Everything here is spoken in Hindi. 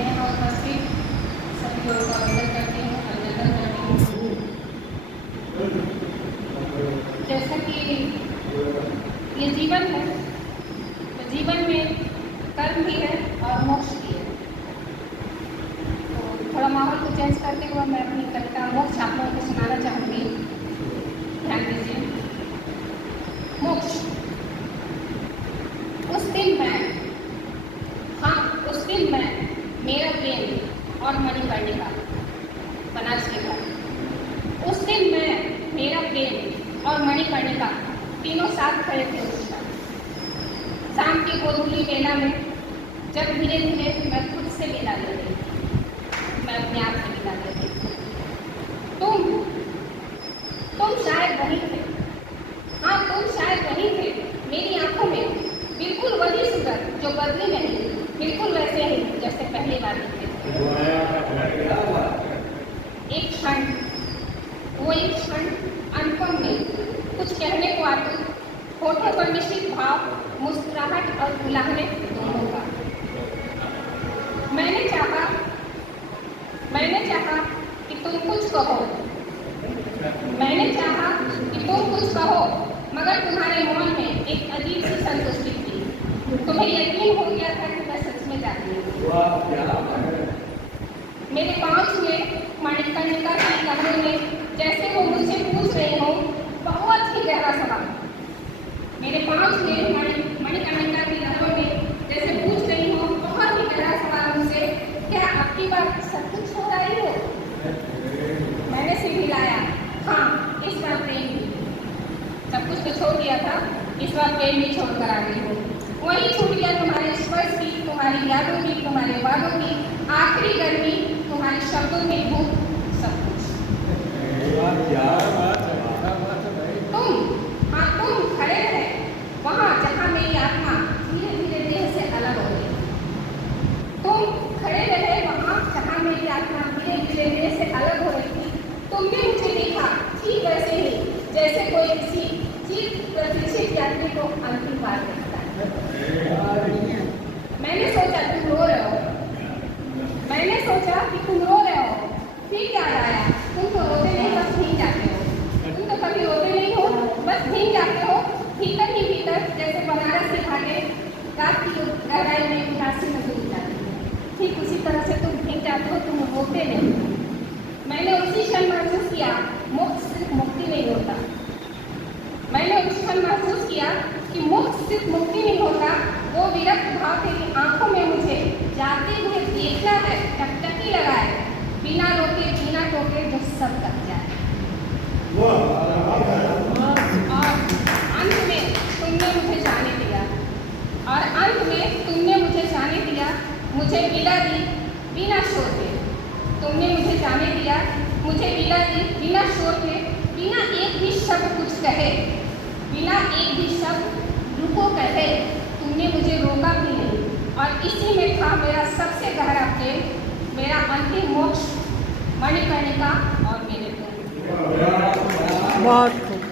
बहन और उपस्थित सभी लोगों का वंदन करती हूँ, अभिनंदन करती हूँ। जैसा कि ये जीवन है, तो जीवन में कर्म भी है और मोक्ष भी है। तो थोड़ा माहौल को चेंज करते हुए मैं अपनी कविता मोक्ष आप लोगों को सुनाना चाहूँगी। ध्यान दीजिए। मोक्ष। उस दिन मैं मेरा प्रेम और मणिकर्णिका बनारस के बाद। उस दिन मैं मेरा प्रेम और मणिकर्णिका तीनों साथ खड़े थे उस टाइम। शाम की गोधूली बेला में जब धीरे धीरे मैं खुद से विदा ले गई, मैं अपने आप से विदा ले गई। तुम शायद वही थे। हाँ, तुम शायद वही थे। मेरी आंखों में बिल्कुल वही सूरत जो बदली नहीं, बिल्कुल वैसे ही जैसे पहली बार दिखे थे। एक क्षण, वो एक क्षण अनुपम में कुछ कहने को आतुर, होठों पर निश्चित भाव, मुस्कुराहट और बुलाहने दोनों का। मैंने चाहा कि तुम कुछ कहो। मैंने चाहा कि तुम कुछ कहो, मगर तुम्हारे मौन में एक अजीब सी संतुष्टि थी। तुम्हें यकीन हो गया था कि मैं सच में जाती हूँ। मेरे पाँव छुए मणिकर्णिका की लहरों ने, जैसे वो मुझसे पूछ रही हो बहुत ही गहरा सवाल। मेरे पाँव छुए मणिकर्णिका की लहरों ने, जैसे पूछ रही हो बहुत ही गहरा सवाल मुझसे, क्या आपकी बात सब कुछ हो रही हो? मैंने सिर हिलाया। हाँ, इस बार प्रेम भी। सब कुछ तो छोड़ दिया था, इस बार प्रेम भी छोड़कर आ गई हो। वही छूट गया तुम्हारे स्पर्श की, तुम्हारी यादों की, तुम्हारे वादों की आखिरी गर्मी, तुम्हारे शब्दों की भूख, सब कुछ। तुम खड़े रहे वहाँ जहाँ मेरी आत्मा धीरे धीरे देह से अलग हो गई। तुम खड़े रहे वहाँ जहाँ मेरी आत्मा धीरे धीरे देह से अलग हो रही थी। तुमने मुझे देखा ठीक वैसे ही जैसे कोई किसी चिर प्रतीक्षित यात्री को अंतिम बार देखता है। मैंने सोचा कि तुम रो रहे हो। फिर याद आया, तुम तो रोते नहीं, बस भीग जाते हो। तुम तो कभी रोते नहीं हो, बस भीग जाते हो, भीतर ही भीतर, जैसे बनारस के घाटे रात की गहराई में उदासी में डूब जाती है। ठीक उसी तरह से तुम भीग जाते हो, तुम रोते नहीं। मैंने उसी क्षण महसूस किया मोक्ष सिर्फ मुक्ति नहीं होता। मैंने उस क्षण महसूस किया कि मोक्ष सिर्फ मुक्ति नहीं होता, वो विरक्त भाव तेरी आंखों में मुझे जाते हुए देखना है, टकटकी लगाए, बिना रोके बिना टोके जो सब तक जाए। और अंत में तुमने मुझे जाने दिया, मुझे विदा दी बिना शोर के। तुमने मुझे जाने दिया, मुझे विदा दी बिना शोर के, बिना एक भी शब्द कुछ कहे, बिना एक भी शब्द रुको कहे। तुमने मुझे रोका भी नहीं, और इसी में था मेरा सबसे गहरा प्रेम, मेरा अंतिम मोक्ष, मणिकर्णिका और मेरे प्रेम। बहुत खूब।